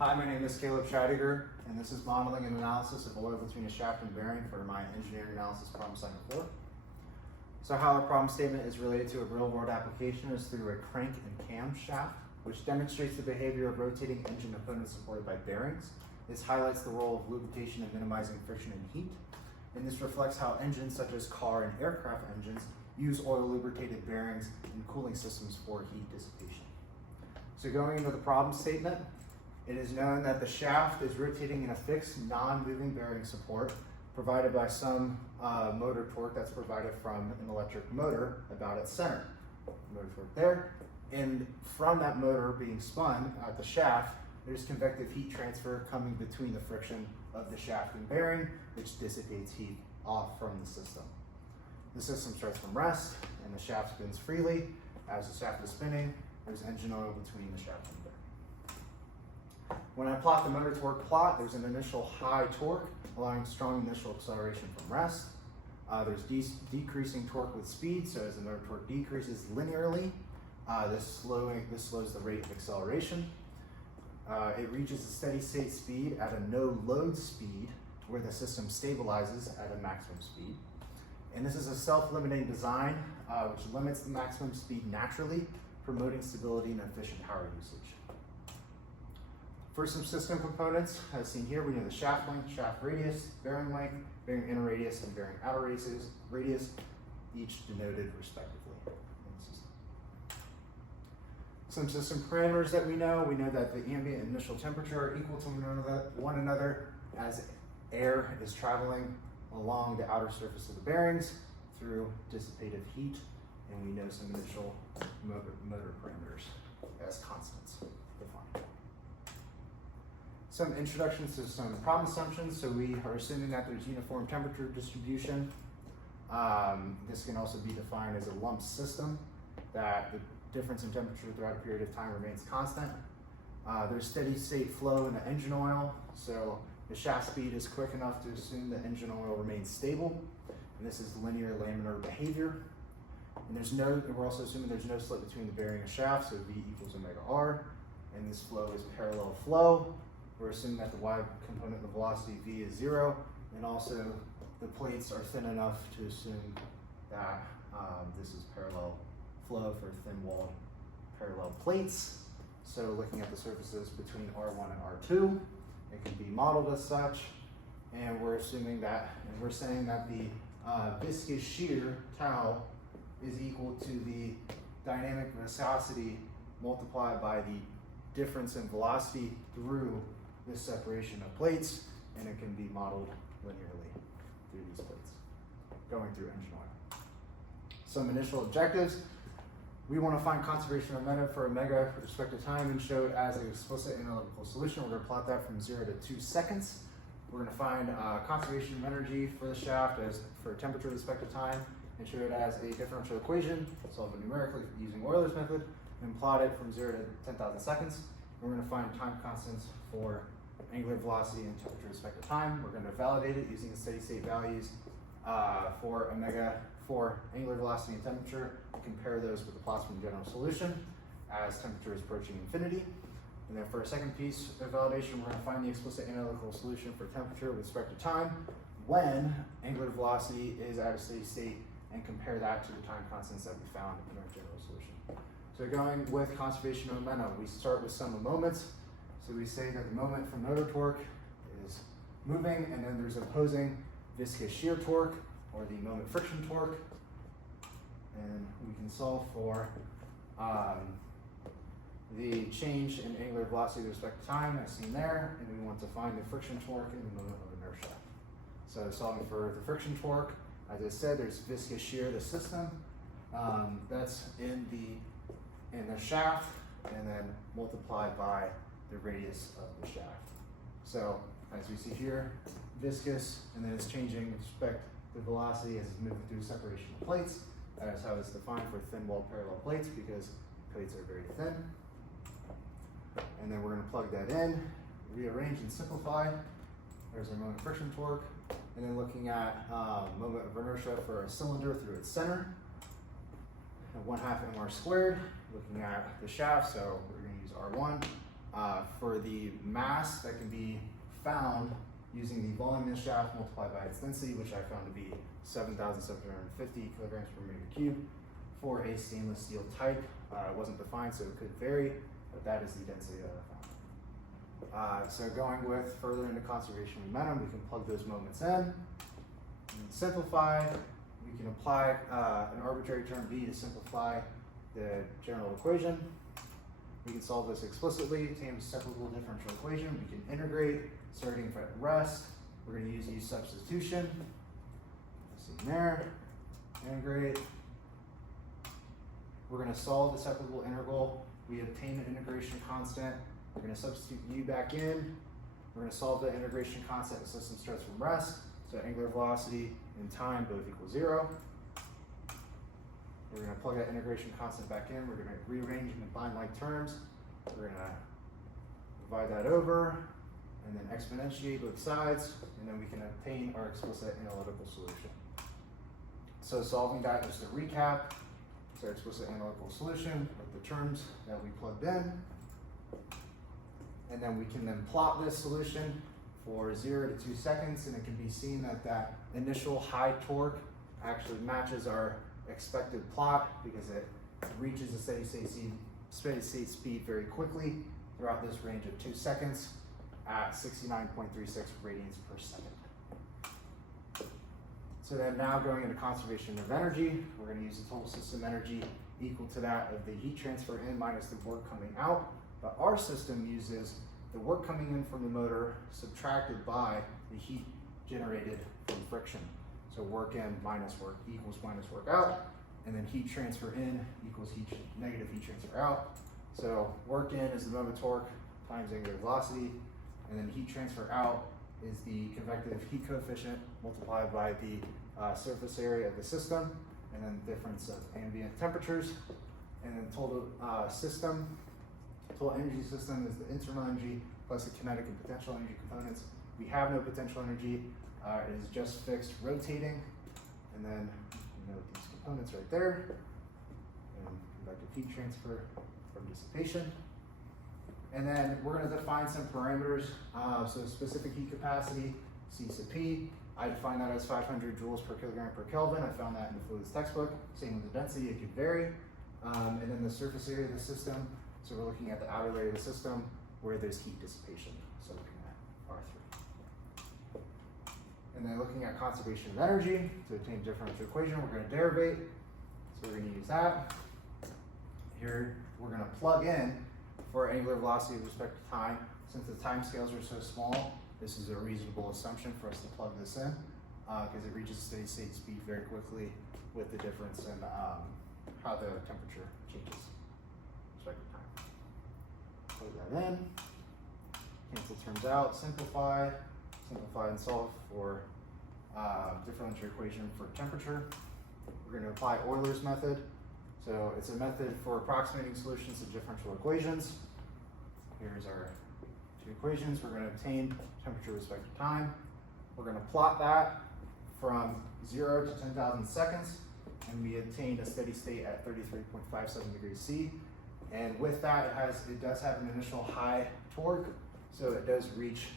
Hi, my name is Caleb Scheidegger, and this is modeling and analysis of oil between a shaft and bearing for my engineering analysis problem set 4. So how our problem statement is related to a real-world application is through a crank and cam shaft, which demonstrates the behavior of rotating engine components supported by bearings. This highlights the role of lubrication in minimizing friction and heat, and this reflects how engines such as car and aircraft engines use oil-lubricated bearings and cooling systems for heat dissipation. So going into the problem statement, it is known that the shaft is rotating in a fixed, non-moving bearing support provided by some motor torque that's provided from an electric motor about its center. Motor torque there, and from that motor being spun at the shaft, there's convective heat transfer coming between the friction of the shaft and bearing, which dissipates heat off from the system. The system starts from rest, and the shaft spins freely. As the shaft is spinning, there's engine oil between the shaft and the bearing. When I plot the motor torque plot, there's an initial high torque, allowing strong initial acceleration from rest. There's decreasing torque with speed, so as the motor torque decreases linearly, this slows the rate of acceleration. It reaches a steady state speed at a no load speed, where the system stabilizes at a maximum speed. And this is a self-limiting design, which limits the maximum speed naturally, promoting stability and efficient power usage. For some system components, as seen here, we know the shaft length, shaft radius, bearing inner radius, and bearing outer radius, each denoted respectively in the system. Some system parameters that we know that the ambient and initial temperature are equal to one another as air is traveling along the outer surface of the bearings through dissipative heat, and we know some initial motor parameters as constants defined. Some introductions to some problem assumptions. So we are assuming that there's uniform temperature distribution. This can also be defined as a lump system, that the difference in temperature throughout a period of time remains constant. There's steady state flow in the engine oil, so the shaft speed is quick enough to assume the engine oil remains stable, and this is linear laminar behavior. And we're also assuming there's no slip between the bearing and shaft, so V equals omega R, and this flow is parallel flow. We're assuming that the y component of the velocity v is 0, and also the plates are thin enough to assume that this is parallel flow for thin-walled parallel plates. So looking at the surfaces between R1 and R2, it can be modeled as such, and we're assuming that, and we're saying that the viscous shear, tau, is equal to the dynamic viscosity multiplied by the difference in velocity through this separation of plates, and it can be modeled linearly through these plates, going through engine oil. Some initial objectives. We want to find conservation of momentum for omega with respect to time and show it as an explicit analytical solution. We're going to plot that from 0 to 2 seconds. We're going to find conservation of energy for the shaft as for temperature with respect to time, and show it as a differential equation, solve it numerically using Euler's method, and plot it from 0 to 10,000 seconds. We're going to find time constants for angular velocity and temperature with respect to time. We're going to validate it using the steady state values for omega for angular velocity and temperature, and compare those with the plots from the general solution as temperature is approaching infinity. And then for a second piece of validation, we're going to find the explicit analytical solution for temperature with respect to time when angular velocity is at a steady state, and compare that to the time constants that we found in our general solution. So going with conservation of momentum, we start with sum of moments. So we say that the moment from motor torque is moving, and then there's opposing viscous shear torque, or the moment friction torque. And we can solve for the change in angular velocity with respect to time, as seen there, and we want to find the friction torque in the moment of inertia. So solving for the friction torque, as I said, there's viscous shear, the system, that's in the shaft, and then multiplied by the radius of the shaft. So as we see here, viscous, and then it's changing with respect to velocity as it's moving through separation of plates. That is how it's defined for thin-walled parallel plates, because plates are very thin. And then we're going to plug that in, rearrange and simplify. There's our moment of friction torque. And then looking at moment of inertia for a cylinder through its center, 1/2 mr². Looking at the shaft, so we're going to use R1. For the mass that can be found using the volume of the shaft multiplied by its density, which I found to be 7,750 kilograms per meter cubed for a stainless steel type. It wasn't defined, so it could vary, but that is the density that I found. So going with further into conservation momentum, we can plug those moments in. And simplify, we can apply an arbitrary term b to simplify the general equation. We can solve this explicitly, obtain a separable differential equation. We can integrate, starting at rest. We're going to use substitution. See there, integrate. We're going to solve the separable integral. We obtain an integration constant. We're going to substitute u back in. We're going to solve the integration constant. The system starts from rest. So angular velocity and time both equal 0. We're going to plug that integration constant back in. We're going to rearrange and combine like terms. We're going to divide that over and then exponentiate both sides, and then we can obtain our explicit analytical solution. So solving that, just to recap, it's our explicit analytical solution with the terms that we plugged in. And then we can then plot this solution for 0 to 2 seconds, and it can be seen that that initial high torque actually matches our expected plot because it reaches a steady state speed very quickly throughout this range of 2 seconds at 69.36 radians per second. So then now going into conservation of energy, we're going to use the total system energy equal to that of the heat transfer in minus the work coming out. But our system uses the work coming in from the motor subtracted by the heat generated from friction. So work in minus work equals minus work out, and then heat transfer in equals negative heat transfer out. So work in is the moment torque times angular velocity, and then heat transfer out is the convective heat coefficient multiplied by the surface area of the system, and then the difference of ambient temperatures. And then total energy system is the internal energy plus the kinetic and potential energy components. We have no potential energy. It is just fixed rotating, and then you note these components right there, and convective heat transfer from dissipation. And then we're going to define some parameters. So specific heat capacity, C sub P. I define that as 500 joules per kilogram per Kelvin. I found that in the fluids textbook. Same with the density, it could vary. And then the surface area of the system. So we're looking at the outer layer of the system where there's heat dissipation. So looking at R3. And then looking at conservation of energy to obtain a differential equation, we're going to derivate. So we're going to use that. Here we're going to plug in for angular velocity with respect to time. Since the time scales are so small, this is a reasonable assumption for us to plug this in because it reaches steady state speed very quickly with the difference in how the temperature changes with respect to time. Plug that in, cancel terms out, simplify and solve for differential equation for temperature. We're going to apply Euler's method. So it's a method for approximating solutions of differential equations. Here's our two equations. We're going to obtain temperature with respect to time. We're going to plot that from 0 to 10,000 seconds, and we obtained a steady state at 33.57 degrees C. And with that, it does have an initial high torque, so it does reach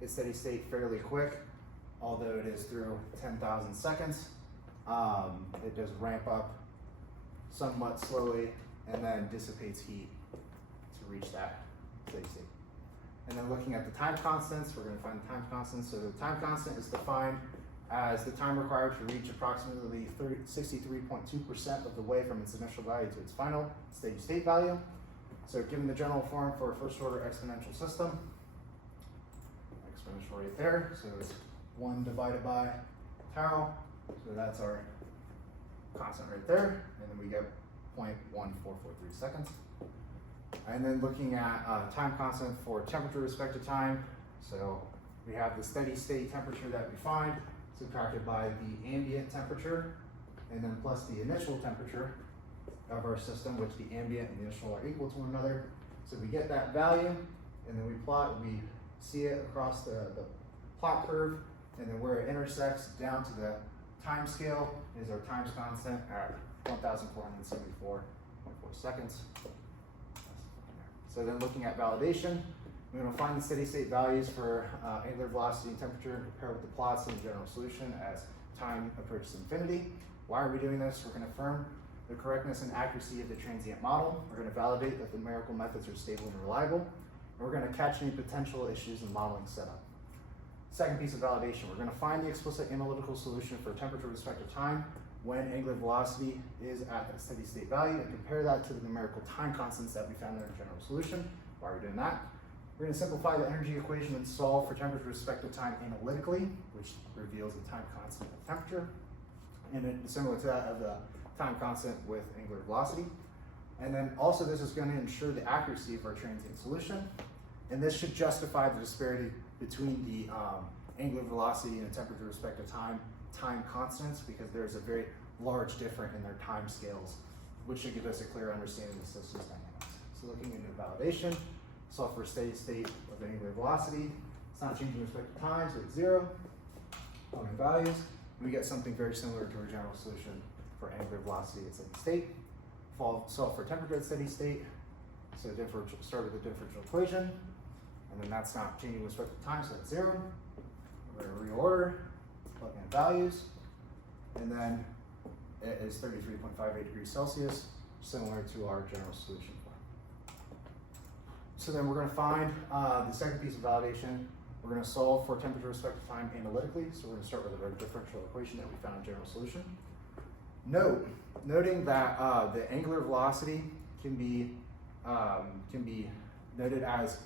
its steady state fairly quick, although it is through 10,000 seconds. It does ramp up somewhat slowly and then dissipates heat to reach that steady state. And then looking at the time constants, we're going to find the time constants. So the time constant is defined as the time required to reach approximately 63.2% of the way from its initial value to its final steady state value. So given the general form for a first order exponential system, exponential right there, so it's 1 divided by tau. So that's our constant right there, and then we get 0.1443 seconds. And then looking at time constant for temperature with respect to time. So we have the steady state temperature that we find subtracted by the ambient temperature, and then plus the initial temperature of our system, which the ambient and the initial are equal to one another. So we get that value, and then we see it across the plot curve, and then where it intersects down to the time scale is our times constant at 1,474.4 seconds. So then looking at validation, we're going to find the steady state values for angular velocity and temperature and compare with the plots in the general solution as time approaches infinity. Why are we doing this? We're going to affirm the correctness and accuracy of the transient model. We're going to validate that the numerical methods are stable and reliable. And we're going to catch any potential issues in modeling setup. Second piece of validation, we're going to find the explicit analytical solution for temperature with respect to time when angular velocity is at a steady state value and compare that to the numerical time constants that we found in our general solution. Why are we doing that? We're going to simplify the energy equation and solve for temperature with respect to time analytically, which reveals the time constant of temperature, and it's similar to that of the time constant with angular velocity. And then also this is going to ensure the accuracy of our transient solution, and this should justify the disparity between the angular velocity and temperature with respect to time constants, because there's a very large difference in their time scales, which should give us a clear understanding of the system's dynamics. So looking into validation, solve for a steady state of angular velocity. It's not changing with respect to time, so it's 0. Plugging values, we get something very similar to our general solution for angular velocity at steady state. Solve for temperature at steady state. So start with the differential equation, and then that's not changing with respect to time, so it's 0. We're going to reorder, plug in values, and then it is 33.58 degrees Celsius, similar to our general solution form. So then we're going to find the second piece of validation. We're going to solve for temperature with respect to time analytically. So we're going to start with a differential equation that we found in general solution. Noting that the angular velocity can be noted as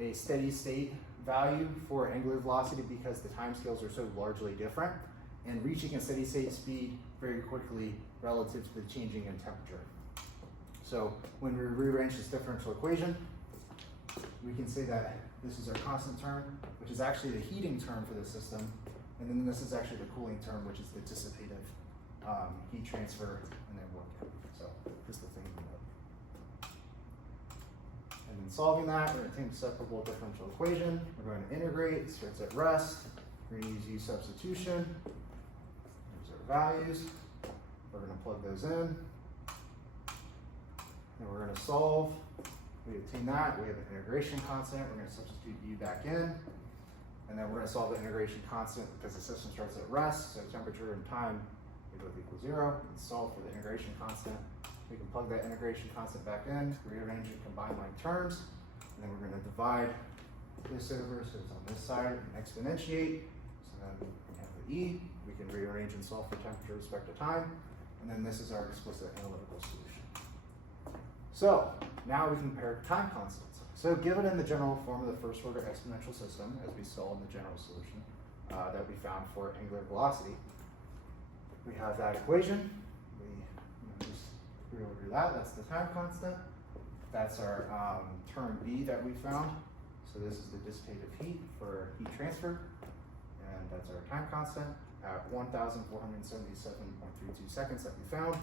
a steady state value for angular velocity because the time scales are so largely different, and reaching a steady state speed very quickly relative to the changing in temperature. So when we rearrange this differential equation, we can say that this is our constant term, which is actually the heating term for the system, and then this is actually the cooling term, which is the dissipative heat transfer and then work. So just the thing to note. And then solving that, we're going to take a separable differential equation. We're going to integrate. It starts at rest. We're going to use U substitution. There's our values. We're going to plug those in. And we're going to solve. We obtain that. We have an integration constant. We're going to substitute U back in. And then we're going to solve the integration constant because the system starts at rest. So temperature and time both equal 0. And solve for the integration constant. We can plug that integration constant back in, rearrange and combine like terms, and then we're going to divide this over so it's on this side and exponentiate. So then we have the E. We can rearrange and solve for temperature with respect to time, and then this is our explicit analytical solution. So now we compare time constants. So given in the general form of the first order exponential system, as we saw in the general solution that we found for angular velocity, we have that equation. We just reorder that. That's the time constant. That's our term B that we found. So this is the dissipative heat for heat transfer, and that's our time constant at 1,477.32 seconds that we found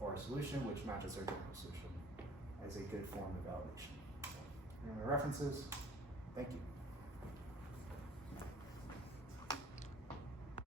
for our solution, which matches our general solution as a good form of validation. Here are my references. Thank you.